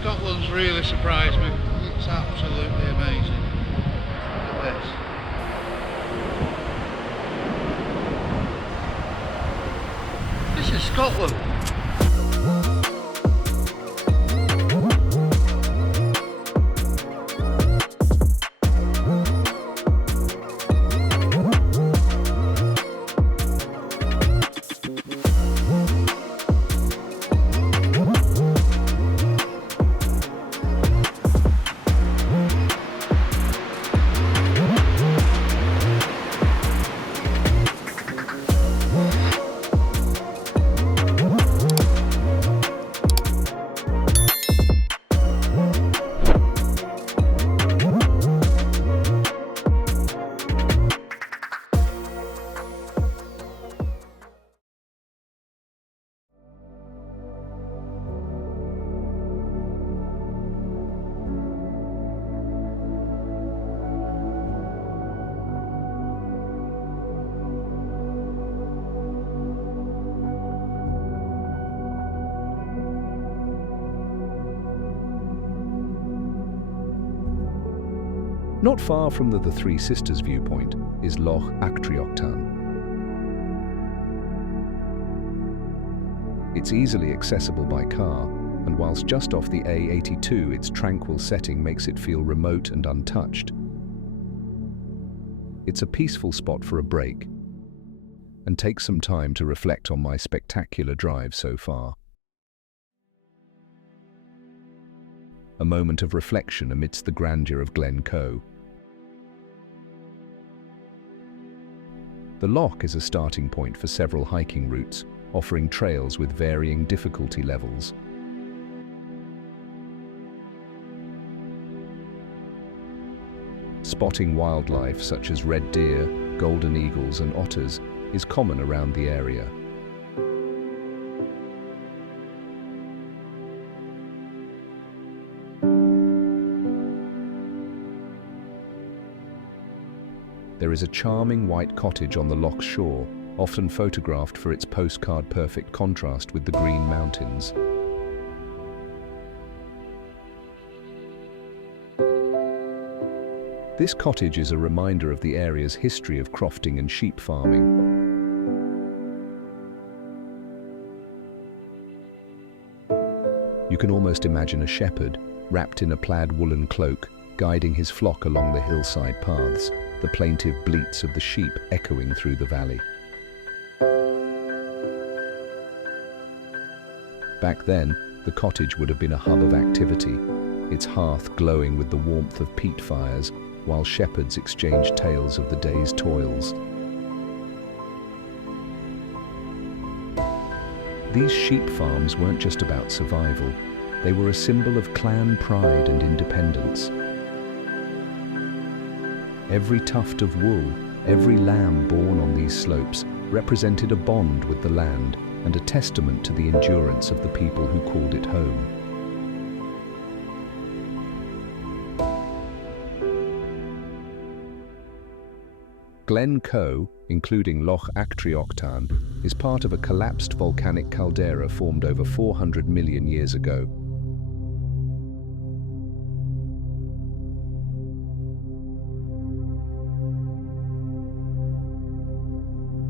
Scotland's really surprised me. It's absolutely amazing. Look at this. This is Scotland. Not far from the Three Sisters viewpoint is Loch Actrioctan. It's easily accessible by car, and whilst just off the A82, its tranquil setting makes it feel remote and untouched. It's a peaceful spot for a break, and take some time to reflect on my spectacular drive so far. A moment of reflection amidst the grandeur of Glencoe. The loch is a starting point for several hiking routes, offering trails with varying difficulty levels. Spotting wildlife such as red deer, golden eagles and otters is common around the area. There is a charming white cottage on the loch's shore, often photographed for its postcard-perfect contrast with the green mountains. This cottage is a reminder of the area's history of crofting and sheep farming. You can almost imagine a shepherd, wrapped in a plaid woolen cloak, guiding his flock along the hillside paths, the plaintive bleats of the sheep echoing through the valley. Back then, the cottage would have been a hub of activity, its hearth glowing with the warmth of peat fires, while shepherds exchanged tales of the day's toils. These sheep farms weren't just about survival, they were a symbol of clan pride and independence. Every tuft of wool, every lamb born on these slopes represented a bond with the land and a testament to the endurance of the people who called it home. Glencoe, including Loch Actrioctan, is part of a collapsed volcanic caldera formed over 400 million years ago.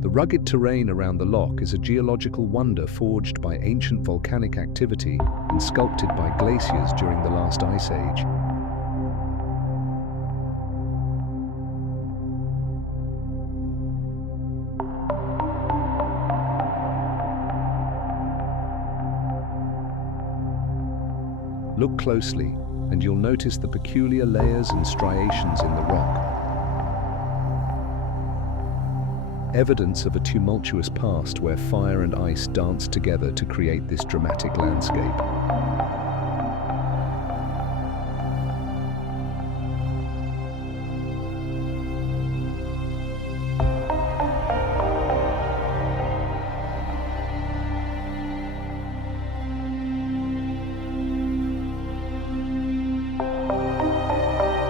The rugged terrain around the loch is a geological wonder forged by ancient volcanic activity and sculpted by glaciers during the last ice age. Look closely, and you'll notice the peculiar layers and striations in the rock. Evidence of a tumultuous past where fire and ice danced together to create this dramatic landscape.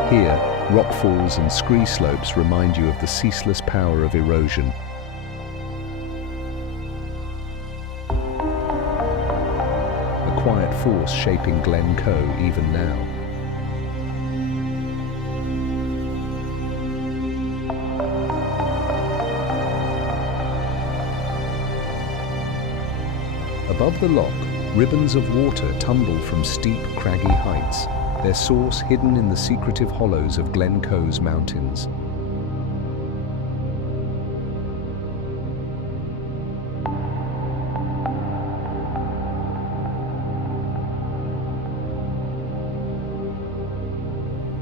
Here, rockfalls and scree slopes remind you of the ceaseless power of erosion. A quiet force shaping Glencoe even now. Above the loch, ribbons of water tumble from steep, craggy heights, their source hidden in the secretive hollows of Glencoe's mountains.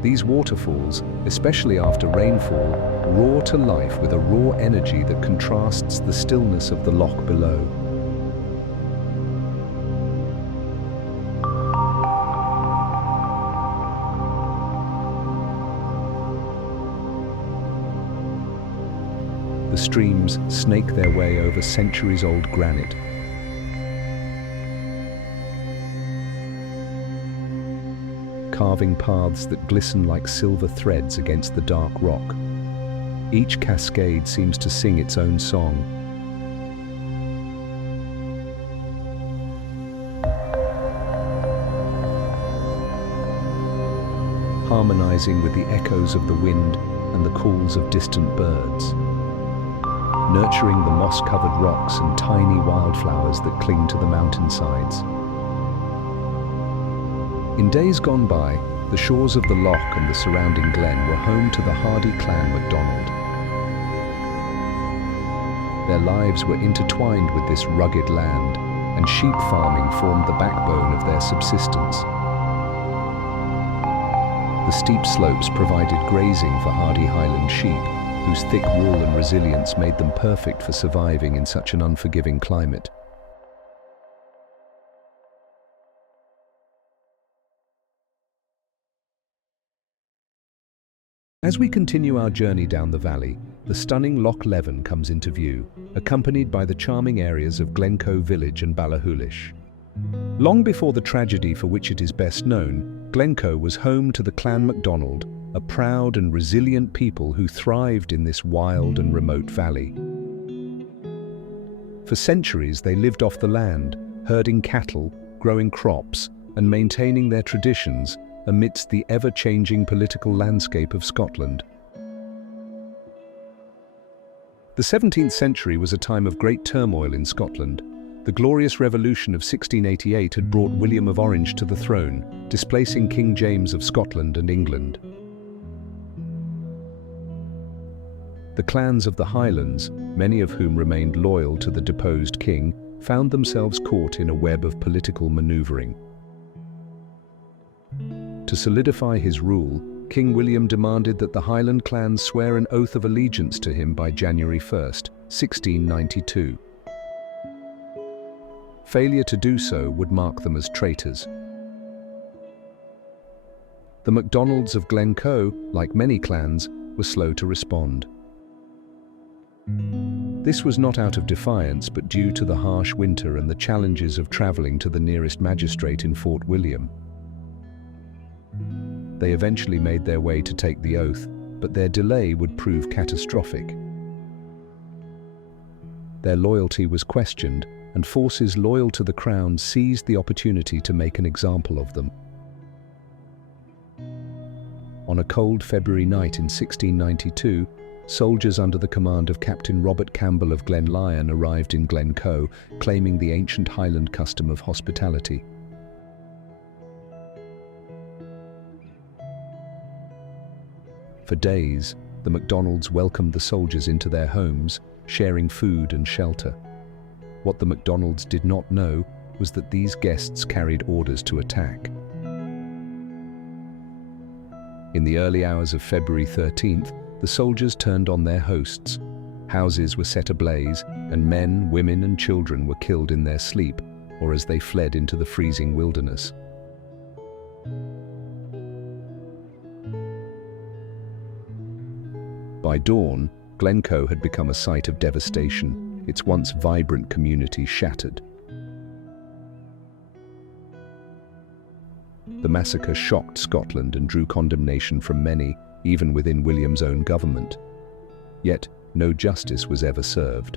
These waterfalls, especially after rainfall, roar to life with a raw energy that contrasts the stillness of the loch below. The streams snake their way over centuries-old granite. Carving paths that glisten like silver threads against the dark rock. Each cascade seems to sing its own song. Harmonizing with the echoes of the wind and the calls of distant birds. Nurturing the moss-covered rocks and tiny wildflowers that cling to the mountainsides. In days gone by, the shores of the loch and the surrounding glen were home to the hardy clan MacDonald. Their lives were intertwined with this rugged land, and sheep farming formed the backbone of their subsistence. The steep slopes provided grazing for hardy Highland sheep, whose thick wool and resilience made them perfect for surviving in such an unforgiving climate. As we continue our journey down the valley, the stunning Loch Leven comes into view, accompanied by the charming areas of Glencoe Village and Ballachulish. Long before the tragedy for which it is best known, Glencoe was home to the Clan MacDonald, a proud and resilient people who thrived in this wild and remote valley. For centuries they lived off the land, herding cattle, growing crops, and maintaining their traditions amidst the ever-changing political landscape of Scotland. The 17th century was a time of great turmoil in Scotland. The Glorious Revolution of 1688 had brought William of Orange to the throne, displacing King James of Scotland and England. The clans of the Highlands, many of whom remained loyal to the deposed king, found themselves caught in a web of political maneuvering. To solidify his rule, King William demanded that the Highland clans swear an oath of allegiance to him by January 1st, 1692. Failure to do so would mark them as traitors. The MacDonalds of Glencoe, like many clans, were slow to respond. This was not out of defiance, but due to the harsh winter and the challenges of travelling to the nearest magistrate in Fort William. They eventually made their way to take the oath, but their delay would prove catastrophic. Their loyalty was questioned, and forces loyal to the crown seized the opportunity to make an example of them. On a cold February night in 1692, soldiers under the command of Captain Robert Campbell of Glenlyon arrived in Glencoe, claiming the ancient Highland custom of hospitality. For days, the MacDonalds welcomed the soldiers into their homes, sharing food and shelter. What the MacDonalds did not know was that these guests carried orders to attack. In the early hours of February 13th, the soldiers turned on their hosts. Houses were set ablaze, and men, women, and children were killed in their sleep, or as they fled into the freezing wilderness. By dawn, Glencoe had become a site of devastation, its once vibrant community shattered. The massacre shocked Scotland and drew condemnation from many, even within William's own government. Yet, no justice was ever served.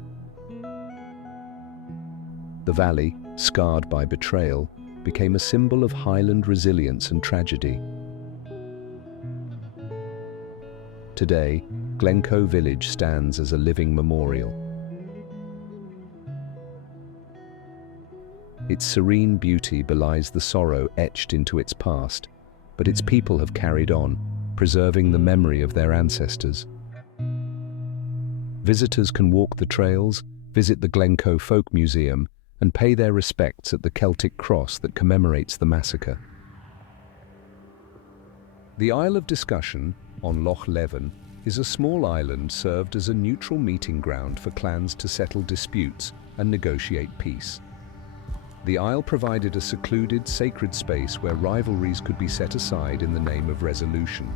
The valley, scarred by betrayal, became a symbol of Highland resilience and tragedy. Today, Glencoe Village stands as a living memorial. Its serene beauty belies the sorrow etched into its past, but its people have carried on, preserving the memory of their ancestors. Visitors can walk the trails, visit the Glencoe Folk Museum, and pay their respects at the Celtic cross that commemorates the massacre. The Isle of Discussion, on Loch Leven, is a small island served as a neutral meeting ground for clans to settle disputes and negotiate peace. The isle provided a secluded, sacred space where rivalries could be set aside in the name of resolution.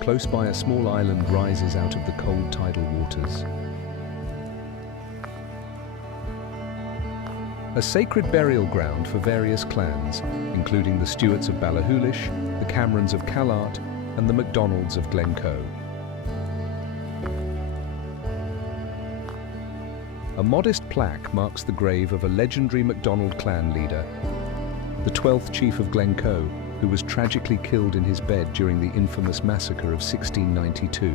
Close by, a small island rises out of the cold tidal waters. A sacred burial ground for various clans, including the Stuarts of Ballachulish, the Camerons of Callart, and the MacDonalds of Glencoe. A modest plaque marks the grave of a legendary MacDonald clan leader, the 12th chief of Glencoe, who was tragically killed in his bed during the infamous massacre of 1692.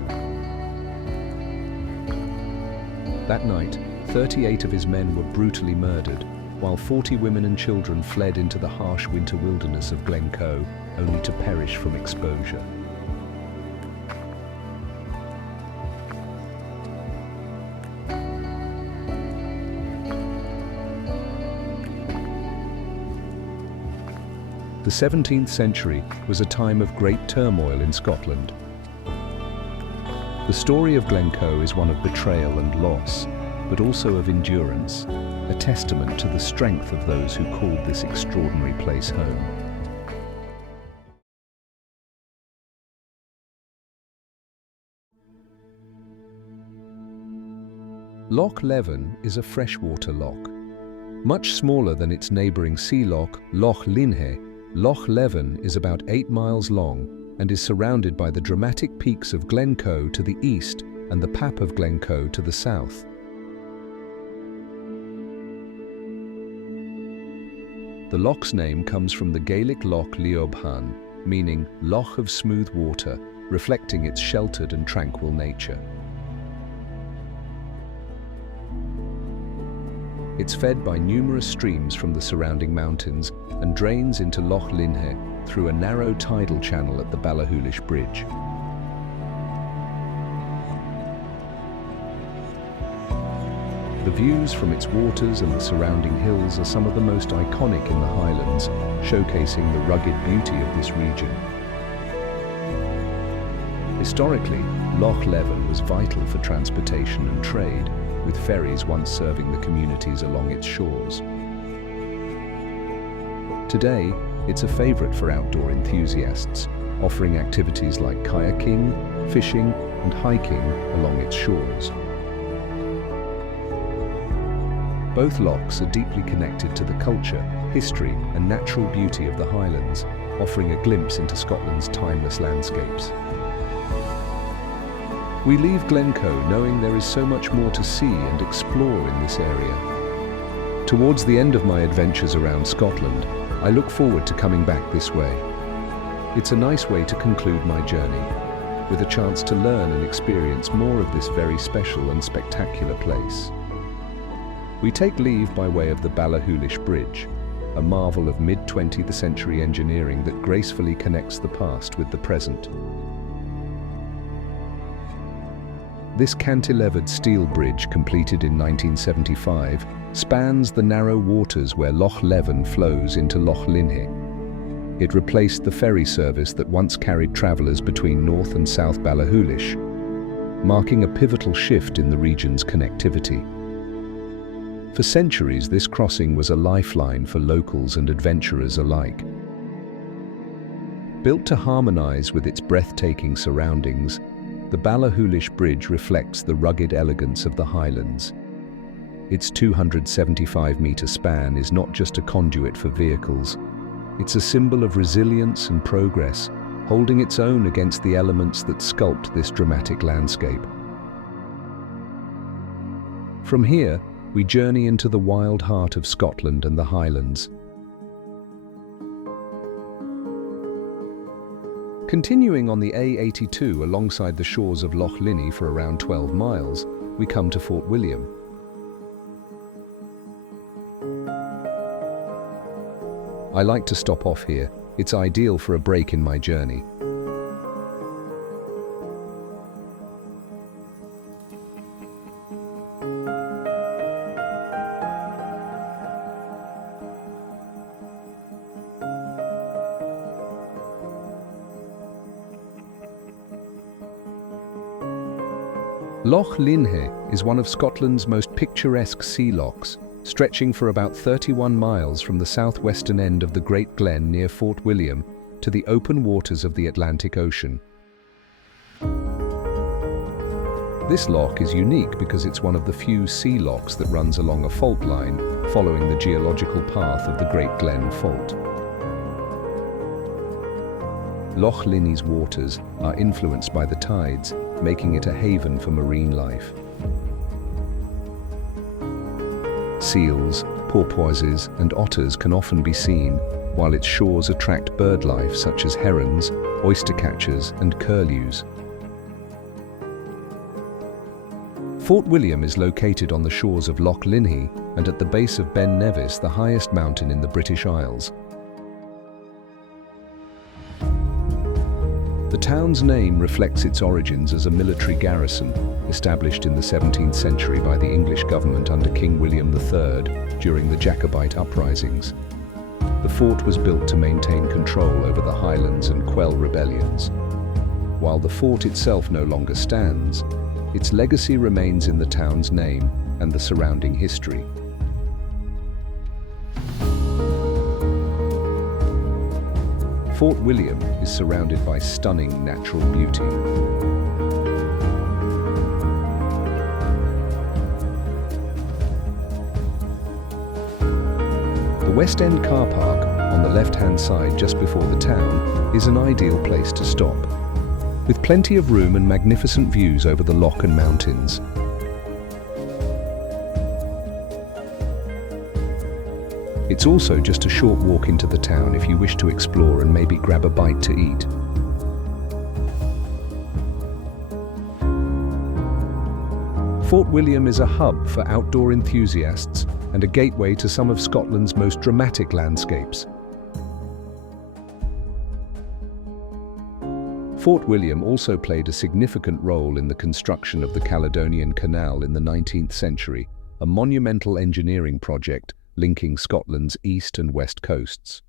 That night, 38 of his men were brutally murdered, while 40 women and children fled into the harsh winter wilderness of Glencoe, only to perish from exposure. The 17th century was a time of great turmoil in Scotland. The story of Glencoe is one of betrayal and loss, but also of endurance, a testament to the strength of those who called this extraordinary place home. Loch Leven is a freshwater loch. Much smaller than its neighbouring sea loch, Loch Linhe, Loch Leven is about 8 miles long and is surrounded by the dramatic peaks of Glencoe to the east and the Pap of Glencoe to the south. The loch's name comes from the Gaelic Loch Leobhan, meaning Loch of Smooth Water, reflecting its sheltered and tranquil nature. It's fed by numerous streams from the surrounding mountains and drains into Loch Linhe through a narrow tidal channel at the Ballachulish Bridge. The views from its waters and the surrounding hills are some of the most iconic in the Highlands, showcasing the rugged beauty of this region. Historically, Loch Leven was vital for transportation and trade, with ferries once serving the communities along its shores. Today, it's a favourite for outdoor enthusiasts, offering activities like kayaking, fishing, and hiking along its shores. Both lochs are deeply connected to the culture, history, and natural beauty of the Highlands, offering a glimpse into Scotland's timeless landscapes. We leave Glencoe knowing there is so much more to see and explore in this area. Towards the end of my adventures around Scotland, I look forward to coming back this way. It's a nice way to conclude my journey, with a chance to learn and experience more of this very special and spectacular place. We take leave by way of the Ballachulish Bridge, a marvel of mid-20th century engineering that gracefully connects the past with the present. This cantilevered steel bridge, completed in 1975, spans the narrow waters where Loch Leven flows into Loch Linhe. It replaced the ferry service that once carried travellers between North and South Ballachulish, marking a pivotal shift in the region's connectivity. For centuries, this crossing was a lifeline for locals and adventurers alike. Built to harmonise with its breathtaking surroundings, the Ballachulish Bridge reflects the rugged elegance of the Highlands. Its 275-metre span is not just a conduit for vehicles, it's a symbol of resilience and progress, holding its own against the elements that sculpt this dramatic landscape. From here, we journey into the wild heart of Scotland and the Highlands. Continuing on the A82 alongside the shores of Loch Linnhe for around 12 miles, we come to Fort William. I like to stop off here. It's ideal for a break in my journey. Loch Linnhe is one of Scotland's most picturesque sea lochs, stretching for about 31 miles from the southwestern end of the Great Glen near Fort William to the open waters of the Atlantic Ocean. This loch is unique because it's one of the few sea lochs that runs along a fault line following the geological path of the Great Glen Fault. Loch Linnhe's waters are influenced by the tides, making it a haven for marine life. Seals, porpoises and otters can often be seen, while its shores attract birdlife such as herons, oystercatchers and curlews. Fort William is located on the shores of Loch Linnhe and at the base of Ben Nevis, the highest mountain in the British Isles. The town's name reflects its origins as a military garrison, established in the 17th century by the English government under King William III during the Jacobite uprisings. The fort was built to maintain control over the Highlands and quell rebellions. While the fort itself no longer stands, its legacy remains in the town's name and the surrounding history. Fort William is surrounded by stunning natural beauty. The West End car park, on the left-hand side just before the town, is an ideal place to stop, with plenty of room and magnificent views over the loch and mountains. It's also just a short walk into the town if you wish to explore and maybe grab a bite to eat. Fort William is a hub for outdoor enthusiasts and a gateway to some of Scotland's most dramatic landscapes. Fort William also played a significant role in the construction of the Caledonian Canal in the 19th century, a monumental engineering project linking Scotland's east and west coasts.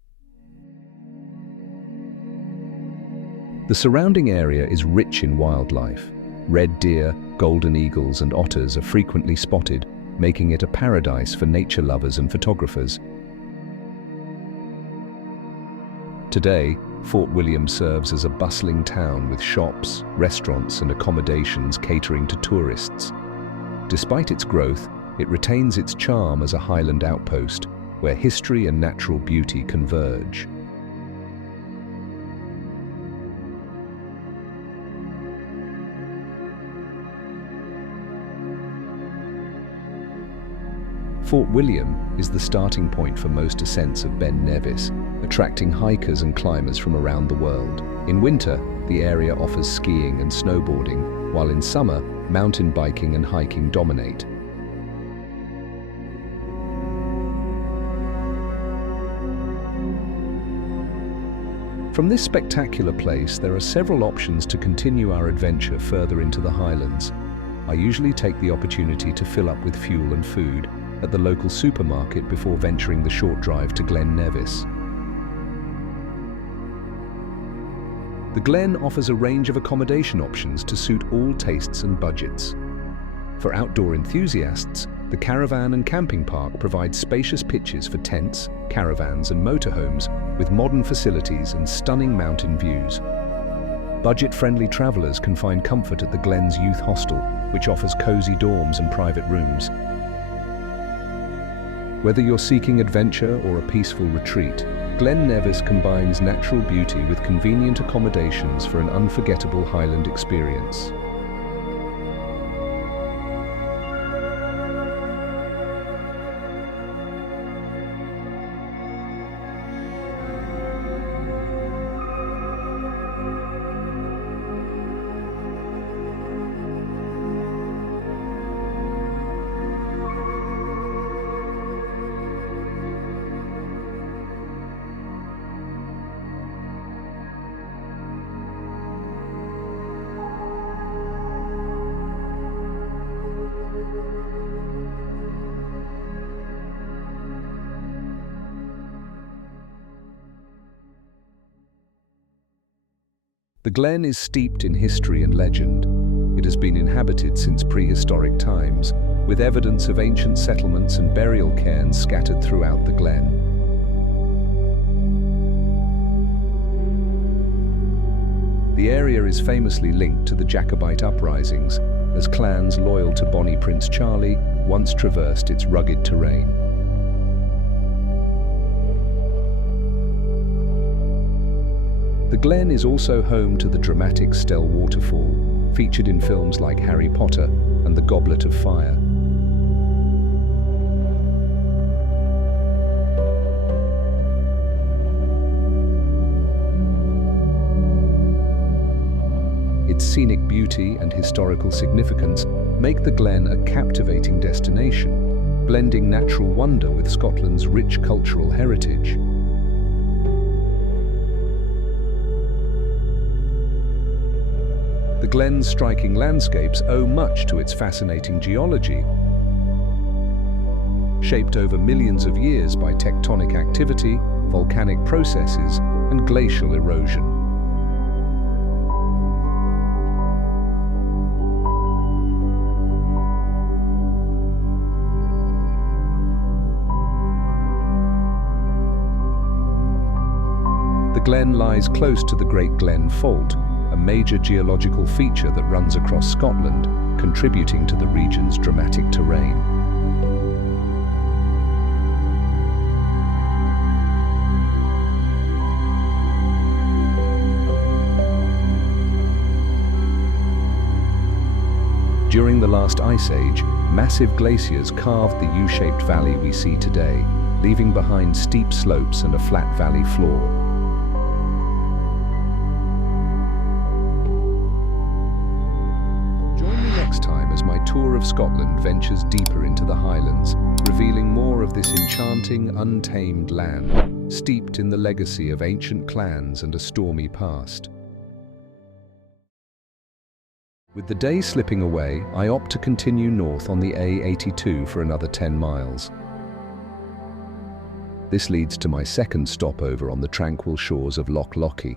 The surrounding area is rich in wildlife. Red deer, golden eagles and otters are frequently spotted, making it a paradise for nature lovers and photographers. Today, Fort William serves as a bustling town with shops, restaurants and accommodations catering to tourists. Despite its growth, it retains its charm as a Highland outpost, where history and natural beauty converge. Fort William is the starting point for most ascents of Ben Nevis, attracting hikers and climbers from around the world. In winter, the area offers skiing and snowboarding, while in summer, mountain biking and hiking dominate. From this spectacular place, there are several options to continue our adventure further into the Highlands. I usually take the opportunity to fill up with fuel and food at the local supermarket before venturing the short drive to Glen Nevis. The Glen offers a range of accommodation options to suit all tastes and budgets. For outdoor enthusiasts, The caravan and camping park provides spacious pitches for tents, caravans and motorhomes with modern facilities and stunning mountain views. Budget-friendly travelers can find comfort at the Glen's Youth Hostel, which offers cozy dorms and private rooms. Whether you're seeking adventure or a peaceful retreat, Glen Nevis combines natural beauty with convenient accommodations for an unforgettable Highland experience. The Glen is steeped in history and legend. It has been inhabited since prehistoric times, with evidence of ancient settlements and burial cairns scattered throughout the Glen. The area is famously linked to the Jacobite uprisings, as clans loyal to Bonnie Prince Charlie once traversed its rugged terrain. The Glen is also home to the dramatic Stell Waterfall, featured in films like Harry Potter and The Goblet of Fire. Its scenic beauty and historical significance make the Glen a captivating destination, blending natural wonder with Scotland's rich cultural heritage. The Glen's striking landscapes owe much to its fascinating geology, shaped over millions of years by tectonic activity, volcanic processes, and glacial erosion. The Glen lies close to the Great Glen Fault, a major geological feature that runs across Scotland, contributing to the region's dramatic terrain. During the last ice age, massive glaciers carved the U-shaped valley we see today, leaving behind steep slopes and a flat valley floor. Next time as my tour of Scotland ventures deeper into the Highlands, revealing more of this enchanting, untamed land, steeped in the legacy of ancient clans and a stormy past. With the day slipping away, I opt to continue north on the A82 for another 10 miles. This leads to my second stopover on the tranquil shores of Loch Lochy.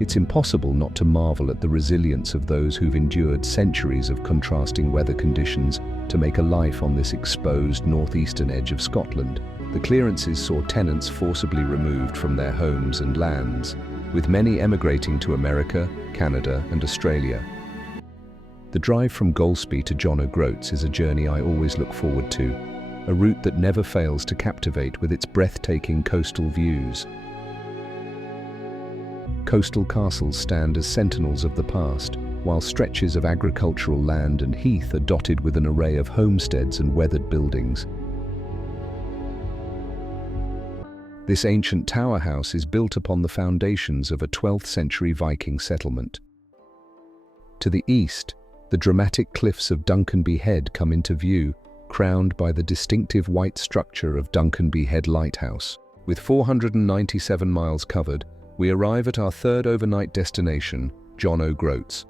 It's impossible not to marvel at the resilience of those who've endured centuries of contrasting weather conditions to make a life on this exposed northeastern edge of Scotland. The clearances saw tenants forcibly removed from their homes and lands, with many emigrating to America, Canada, and Australia. The drive from Golspie to John O'Groats is a journey I always look forward to, a route that never fails to captivate with its breathtaking coastal views. Coastal castles stand as sentinels of the past, while stretches of agricultural land and heath are dotted with an array of homesteads and weathered buildings. This ancient tower house is built upon the foundations of a 12th century Viking settlement. To the east, the dramatic cliffs of Duncanby Head come into view, crowned by the distinctive white structure of Duncanby Head Lighthouse. With 497 miles covered, we arrive at our third overnight destination, John O'Groats.